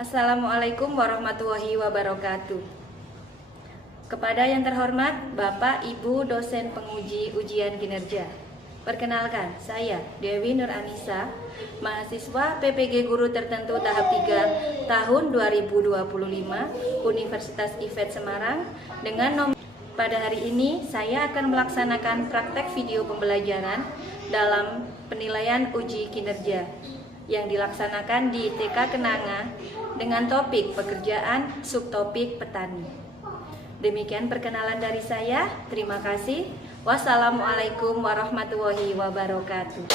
Assalamualaikum warahmatullahi wabarakatuh. Kepada yang terhormat Bapak Ibu dosen penguji ujian kinerja. Perkenalkan, saya Dewi Nur Anissa, mahasiswa PPG Guru Tertentu tahap 3 tahun 2025 Universitas IFET Semarang dengan nomor. Pada hari ini saya akan melaksanakan praktek video pembelajaran dalam penilaian uji kinerja yang dilaksanakan di TK Kenanga dengan topik pekerjaan subtopik petani. Demikian perkenalan dari saya. Terima kasih. Wassalamualaikum warahmatullahi wabarakatuh.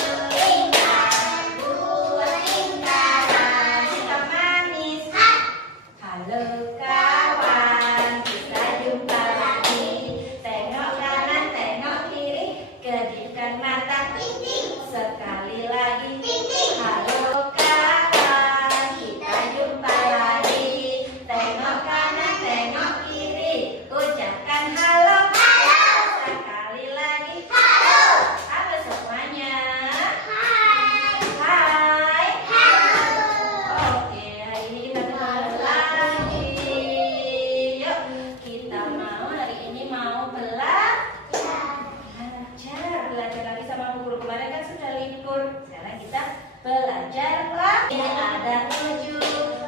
Halo kawan, kita jumpa lagi. Tengok kanan, tengok kiri, kedipkan mata, sekali lagi. Halo kawan, kita jumpa lagi. Tengok kanan, tengok kiri, ucapkan halo. Sekali lagi. Halo semuanya. Hai. Oke, hari ini kita ketemu lagi. Yuk, kita hari ini mau belajar lagi sama guru. Kemarin kan sudah libur. Sekarang kita belajar lagi. Ada 7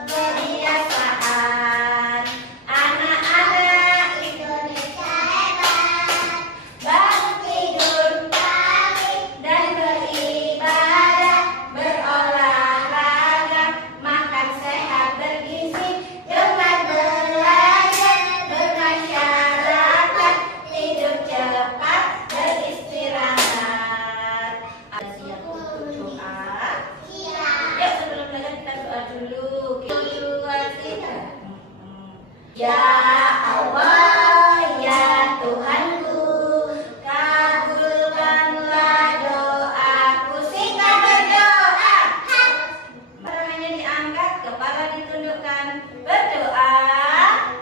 kebiasaan anak-anak Indonesia hebat. Bangun tidur dan beribadah, berolahraga, makan sehat bergizi, dengan belajar bermasyarakat, tidur cepat, beristirahat. Ada siap untuk doa? Yuk, sebelum belajar kita doa dulu. 1, 2, 3. Ya Allah, ya Tuhanku, kabulkanlah doaku. Singkat berdoa. Tangannya diangkat, kepala ditundukkan. Berdoa.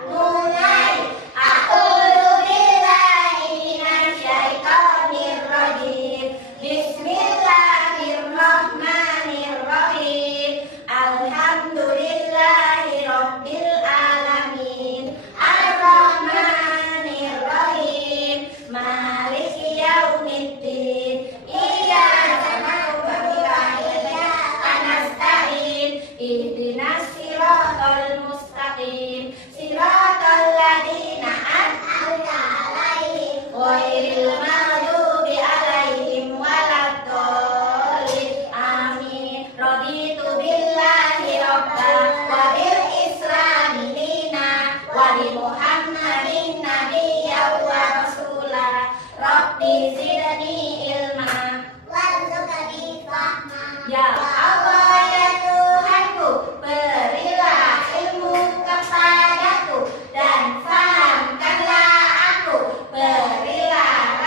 Mulai. A'udzu billahi minasyaitonir rajim. Bismillahirrahmanirrahim. Alhamdulillahi rabbil alamin. Ar-Rahmanir-Rahim. Maliki yaumiddin. Iyyaka na'budu wa iyyaka nasta'in. Ihdinas siratal mustaqim. Siratal ladzina an'amta 'alaihim ghairil maghdubi 'alaihim waladdallin. Amin. Raditu billahi rabban wa bil islami dinan wa bi Muhammadin nabiyyan wa rasula. Rabbi zidni ilma warzuqni fahma. Ya Allah, ya Tuhanku, berilah ilmu kepadaku dan fahamkanlah aku. Berilah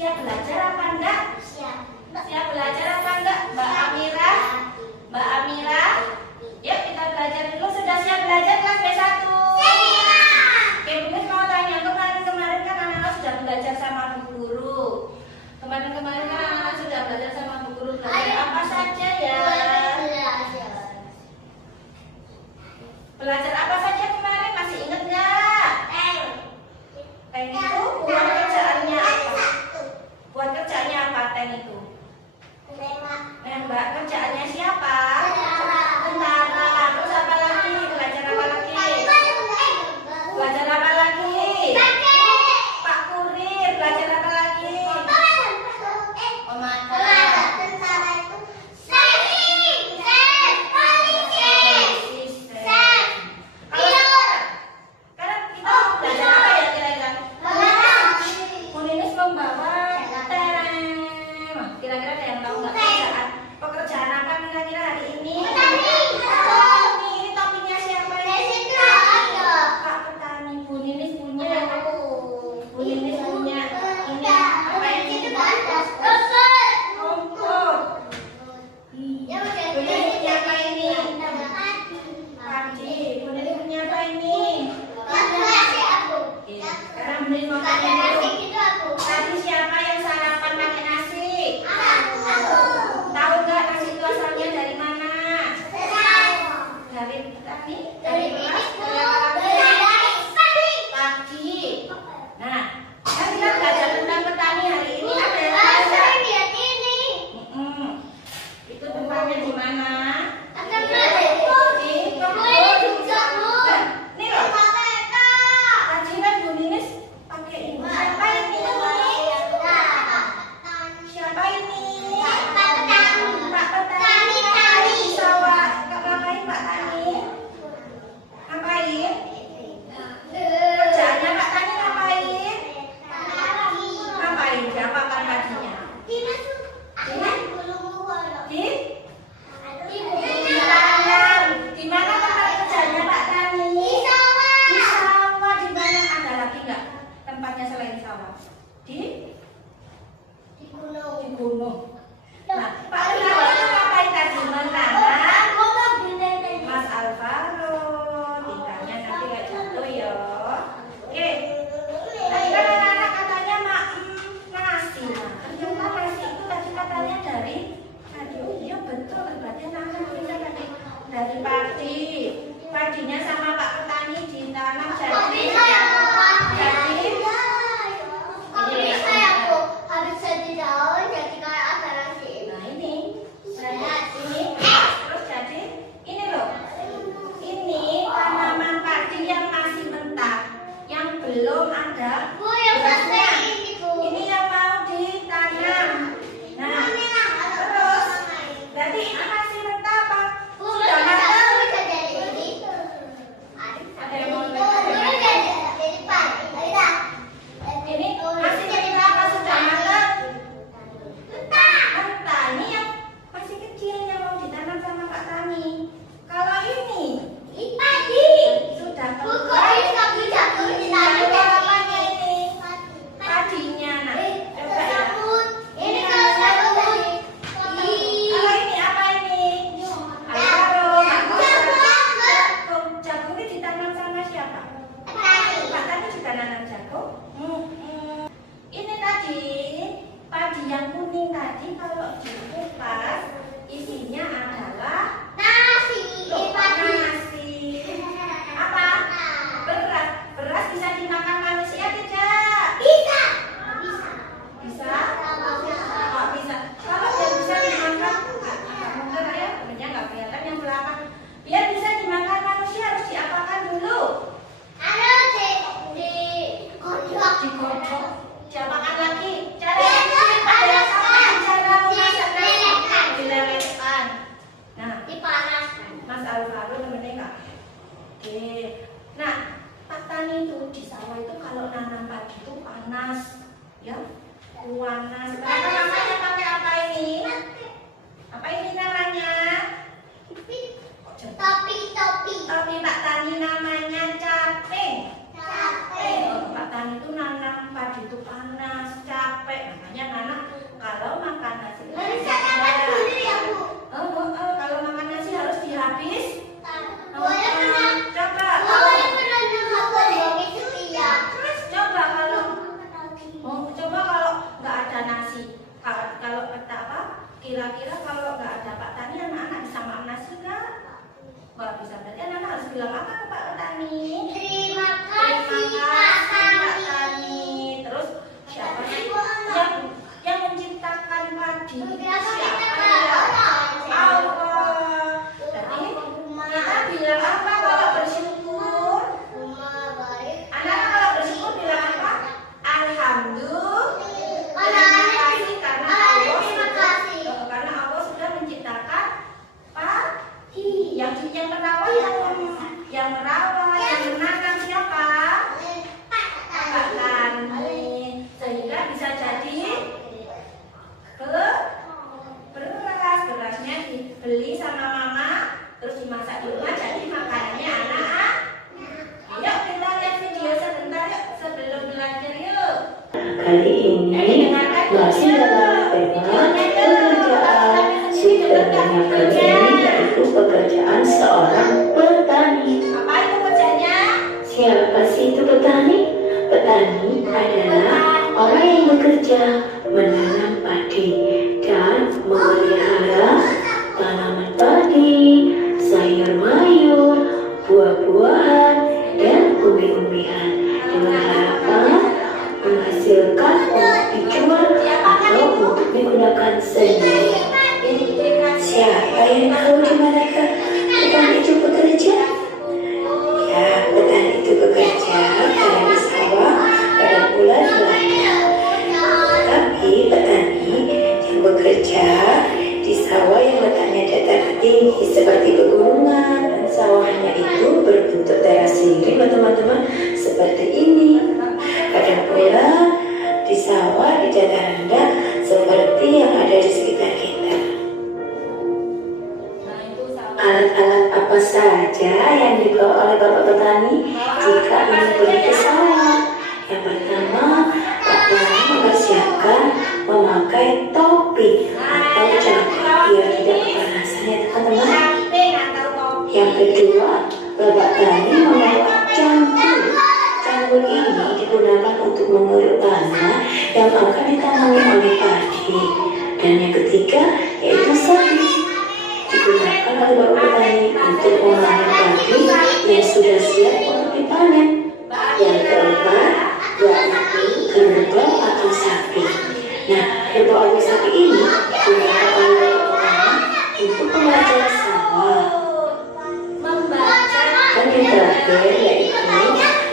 Siap belajar apa enggak? Siap belajar apa enggak? Mbak Amira? Mbak Amira? Yuk kita belajar dulu. Sudah siap belajar kelas B1? Oke, mungkin mau tanya, kemarin kan anak-anak sudah belajar sama Bu Guru. Kemarin kan anak-anak sudah belajar sama Bu Guru. Belajar apa saja ya? Belajar apa saja kemarin? Masih ingat nggak? Tank itu buat kerjaannya apa? Buat kerjaannya apa tank itu? Nembak. Kerjaannya siapa? Tentara. Terus apa lagi? Belajar apa lagi? Belajar apa lagi? Pak Kurir. Belajar apa lagi? Padinya sama Pak Petani ditanam jadi belum ada berasnya. Ini yang mau ditanam. Nah, terus berarti ini masih mentah apa? Sudah matang? Ada yang mau ini masih mentah apa sudah matang? Mentah. Ini yang masih kecil yang mau ditanam sama Pak Tani. Kalau ini sudah keluar. Yang kuning tadi kalau dikupas isinya adalah nasi. Apa? Beras. Beras bisa dimakan manusia tidak? Bisa. Oh, bisa. Kalau yang bisa dimakan, mungkin ya, temennya nggak kelihatan yang belakang. Biar bisa dimakan manusia harus diapakan dulu? Digodok. Diapakan lagi? Mas Alvaro temennya Kak. Oke. Nah, Pak Tani itu di sawah itu kalau nanam padi itu panas, ya, panas. Namanya pakai apa ini? Apa ini namanya? Topi Pak Tani namanya caping. Pak Tani itu nanam padi itu panas, capek. Makanya Kira-kira kalau nggak ada Pak Tani, anak-anak bisa makan nasi nggak? Wah, bisa. Berarti anak-anak harus bilang apa ke Pak Tani? Terima kasih Pak Pak Tani. Tani. Terus siapa sih yang menciptakan padi? Siapa ya? Allah. Berarti kita bilang apa kalau bersyukur? Anak-anak kalau bersyukur bilang apa? Alhamdulillah. Karena Allah sudah menciptakan padi. Yang merawat, yang merawat, yang menanam siapa? Pak Tani. Sehingga bisa jadi berasnya dibeli sama mama, terus dimasak di rumah, jadi makanannya anak. Yuk kita lihat video sebentar yuk sebelum belajar yuk. Kali ini masih dalam tema pekerjaan. Sumbernya kali ini yaitu pekerjaan seorang petani. Apa itu kerjanya? Siapa sih itu petani? Petani adalah orang yang bekerja menanam padi dan memelihara tanaman padi, sayur mayur, buah-buahan, dan umbi-umbian dengan harapan menghasilkan untuk dijual atau untuk digunakan sendiri. Siapa yang tahu di manakah petani itu bekerja? Ya, petani itu bekerja pada di sawah pada bulan Maret. Tapi petani yang bekerja di sawah yang letaknya dataran tinggi seperti pegunungan dan sawahnya itu berbentuk teras sendiri, teman-teman, seperti ini. Kadang pula di sawah di dataran rendah seperti yang ada di sekitar kita. Alat-alat apa saja yang dibawa oleh Bapak petani jika ingin pergi ke sawah? Yang pertama, Pak Tani mempersiapkan memakai topi atau jaket biar tidak kepanasan ya teman-teman. Yang kedua, Bapak Tani membawa cangkul. Cangkul ini digunakan untuk mengeruk tanah yang akan ditanami oleh padi. Dan yang ketiga yaitu sabit, digunakan oleh Bapak petani untuk menanam padi yang sudah siap untuk dipanen. Yang keempat yaitu gerbong atau sapi. Nah, gerbong atau sapi ini digunakan oleh Bapak petani untuk membaca sawah. Dan yang terakhir yaitu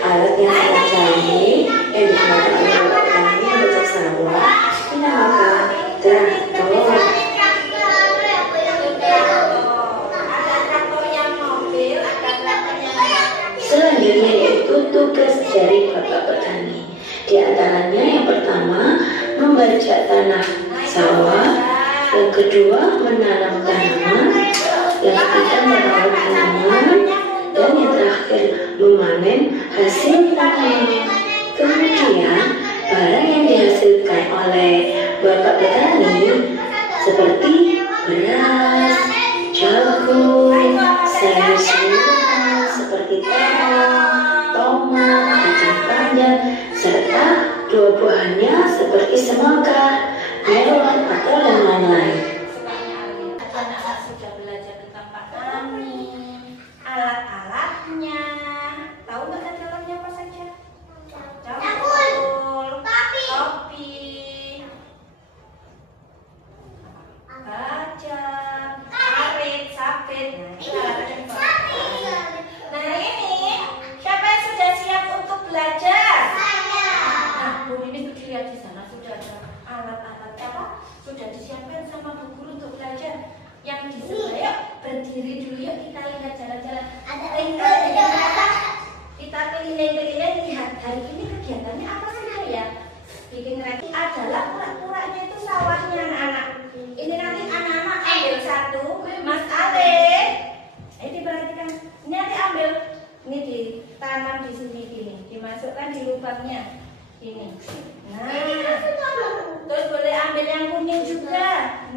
alat yang sangat canggih yang digunakan oleh Bapak petani membaca sawah dinamakan traktor. Selanjutnya yaitu tugas dari Bapak petani. Di antaranya yang pertama membaca tanah sawah, yang kedua menanam tanaman, yang ketiga merawat tanaman, dan yang terakhir memanen hasil tanaman. Kemudian barang yang dihasilkan oleh Bapak petani seperti beras, jagung, sayur-sayuran seperti terong, tomat, kacang panjang, serta buah-buahannya seperti semangka, melon, atau dan lain-lain. Anak-anak sudah belajar tentang Pak Tani, alat-alatnya. Tahu nggak alat-alatnya apa saja? Cangkul, topi, baja, arit, sabit. Nah ini siapa yang sudah siap untuk belajar? Nah, Bu ini lihat di sana sudah ada alat-alat apa? Sudah disiapkan sama Bu Guru untuk belajar. Yang di sebelah yuk berdiri dulu yuk, kita lihat jalan-jalan. Kita keliling-keliling lihat hari ini kegiatannya apa saja ya? Bikin nanti adalah pura-puranya itu sawahnya anak-anak. Ini nanti anak-anak ambil satu, Mas Ale. Diperhatikan. Ini nanti ambil, ini ditanam di sini gini, dimasukkan di lubangnya ini. Nah, terus boleh ambil yang kuning juga.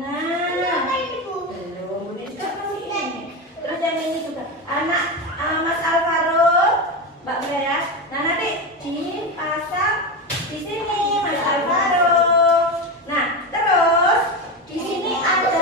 Nah, belum ini juga masih ini. Terus yang ini juga. Anak Mas Alvaro, Mbak Bea. Nah nanti dipasang di sini Mas Alvaro. Nah terus di sini ada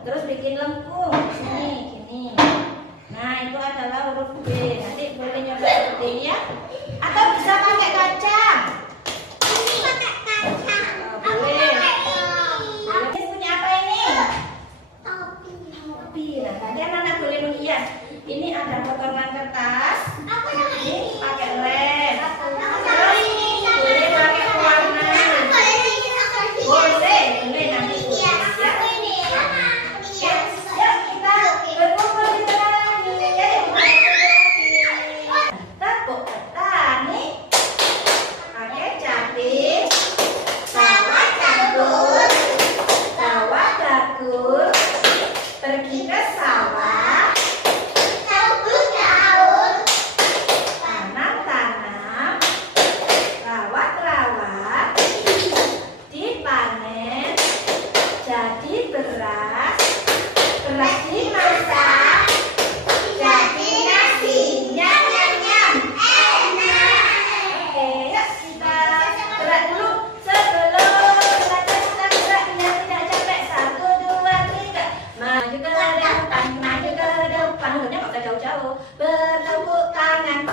terus bikin lengkung sini, gini. Nah, itu adalah huruf B. Nanti boleh nyoba seperti ini ya. Atau bisa pakai kaca. Boleh. Ini punya apa ini? Topi. Nah, kalian anak boleh menghias. Ini ada potongan kertas. Ini pakai lem. Boleh pakai pewarna. Boleh nanti ya. Yuk kita berkumpul di tengah ini. Tepuk petani. Pakai cabai. Sawah dapur. Pergi ke sawah. Tanam-tanam. Rawat-rawat. Dipanen. Jadi beras. Beras dimasak. Jadi nasi. Nyam, nyam, nyam. Oke, yuk kita gerak dulu. Sebelum kita geraknya tidak capek. 1, 2, 3. Maju ke depan, maju ke depan. Mundurnya nggak usah jauh-jauh. Bertepuk tangan.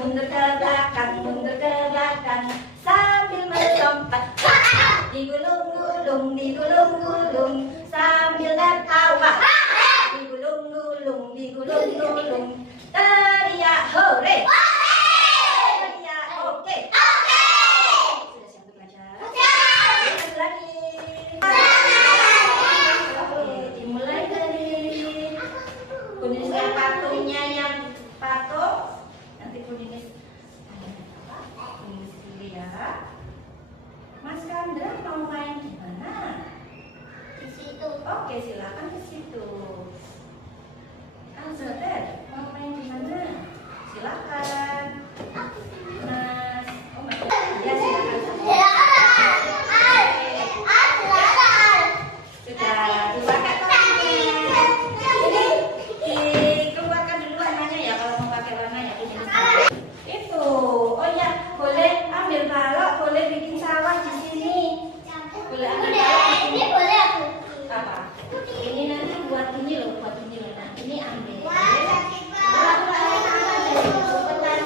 Mundur ke belakang, sambil melompat. Digulung-gulung, sambil tertawa. Digulung-gulung, teriak hore. Teriak oke. Sudah siap untuk belajar? Lanjut lagi. Oke, dimulai dari kunisnya patungnya yang patung. Nanti kunis dulu ya. Mas Kandra mau main di mana? Di situ. Oke, silakan ke situ. Alzader, mau main di mana? Silakan. Mas, oh Mas. Ya, silakan. Sudah dipakai topinya. Ini dikeluarkan dulu warnanya ya, kalau mau pakai warna ya di sini. Itu. Oh ya, boleh ambil balok, boleh bikin sawah di sini. Boleh ambil balok. Ini boleh aku. Apa? Ini nanti buat ini loh, Nah, ini ambil. Wah, cantik banget. Petani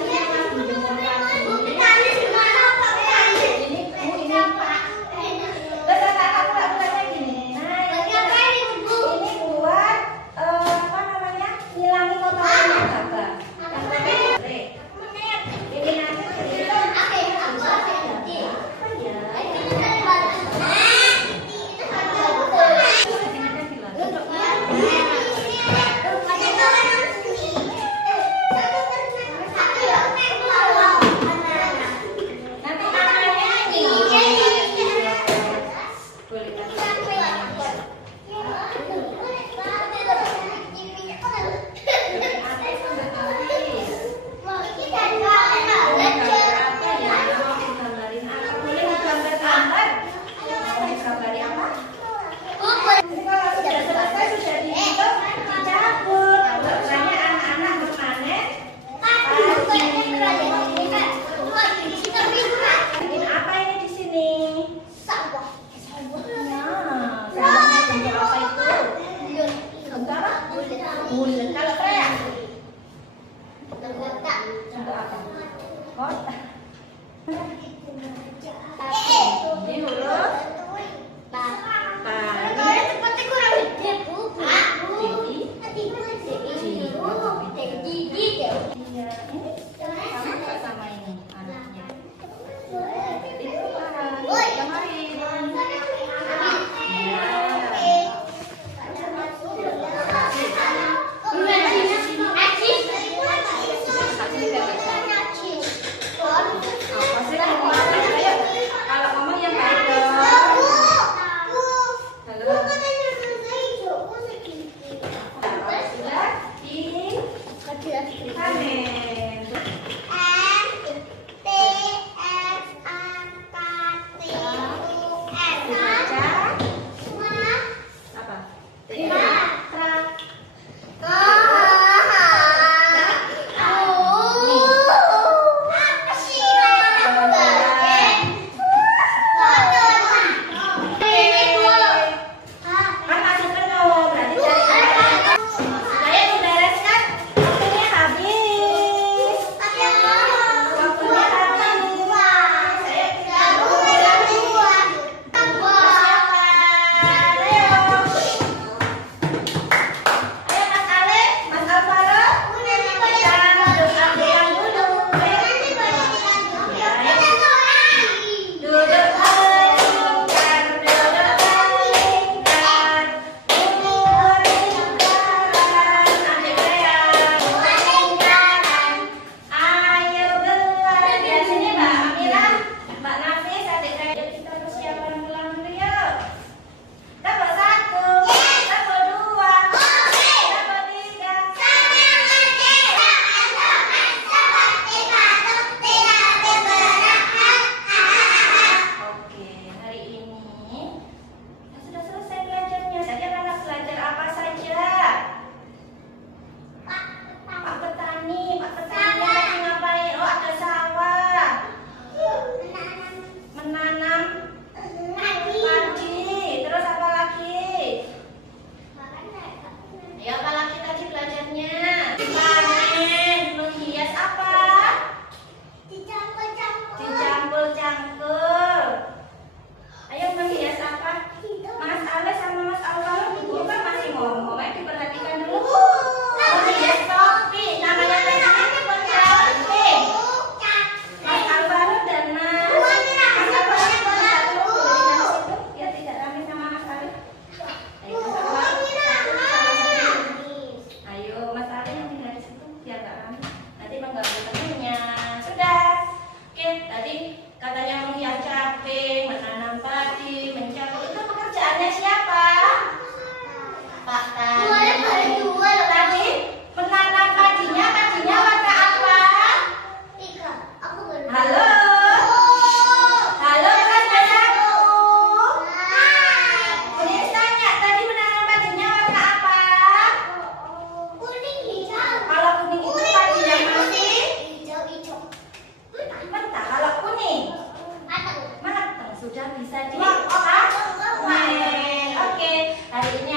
tadi? Oke, hari ini